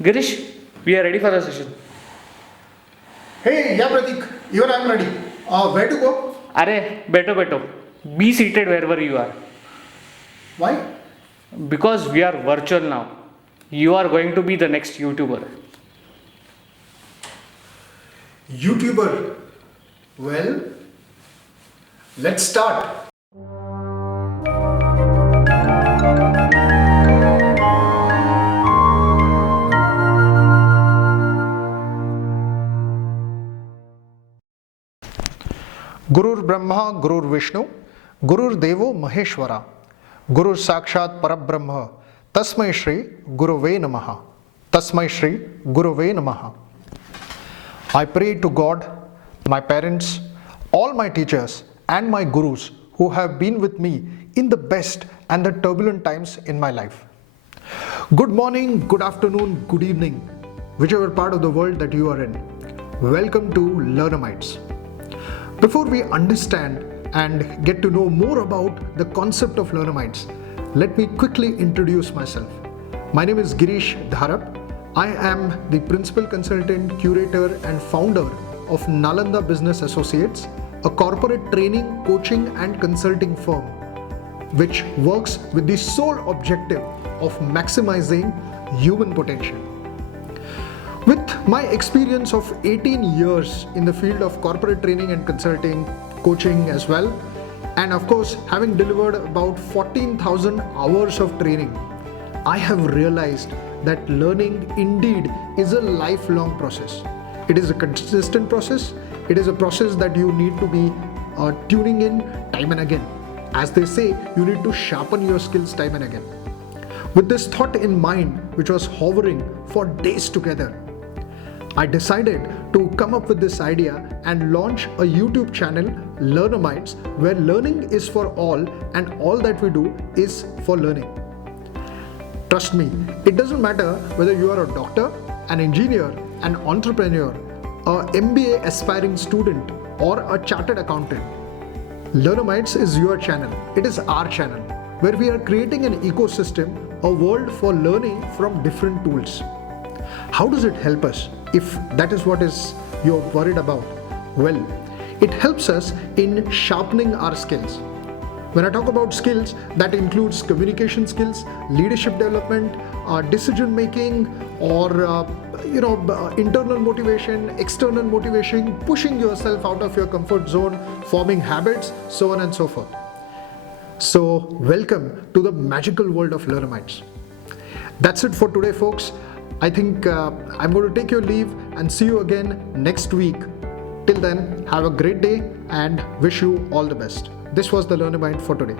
Girish, we are ready for the session. Hey, yeah, Pratik, even I'm ready. Where to go? Arey, beto. Be seated wherever you are. Why? Because we are virtual now. You are going to be the next YouTuber. YouTuber. Well, let's start. Gurur Brahma, Gurur Vishnu, Gurur Devo Maheshwara, Gurur Sakshat Parabrahma, Tasmai Shri Guruve Namaha, Tasmai Shri Guruve Namaha. I pray to God, my parents, all my teachers, and my gurus who have been with me in the best and the turbulent times in my life. Good morning, good afternoon, good evening, whichever part of the world that you are in. Welcome to Learnomites. Before we understand and get to know more about the concept of Learnomites, let me quickly introduce myself. My name is Girish Dharap. I am the principal consultant, curator, and founder of Nalanda Business Associates, a corporate training, coaching, and consulting firm which works with the sole objective of maximizing human potential. With my experience of 18 years in the field of corporate training and consulting, coaching as well, and of course having delivered about 14,000 hours of training, I have realized that learning indeed is a lifelong process. It is a consistent process. It is a process that you need to be tuning in time and again. As they say, you need to sharpen your skills time and again. With this thought in mind, which was hovering for days together, I decided to come up with this idea and launch a YouTube channel, Learnomites, where learning is for all and all that we do is for learning. Trust me, it doesn't matter whether you are a doctor, an engineer, an entrepreneur, a MBA aspiring student, or a chartered accountant. Learnomites is your channel. It is our channel where we are creating an ecosystem, a world for learning from different tools. How does it help us if that is what you're worried about? Well, it helps us in sharpening our skills. When I talk about skills, that includes communication skills, leadership development, decision making, or internal motivation, external motivation, pushing yourself out of your comfort zone, forming habits, so on and so forth. So, welcome to the magical world of Learnomites. That's it for today, folks. I think I'm going to take your leave and see you again next week. Till then, have a great day and wish you all the best. This was the Learnomites for today.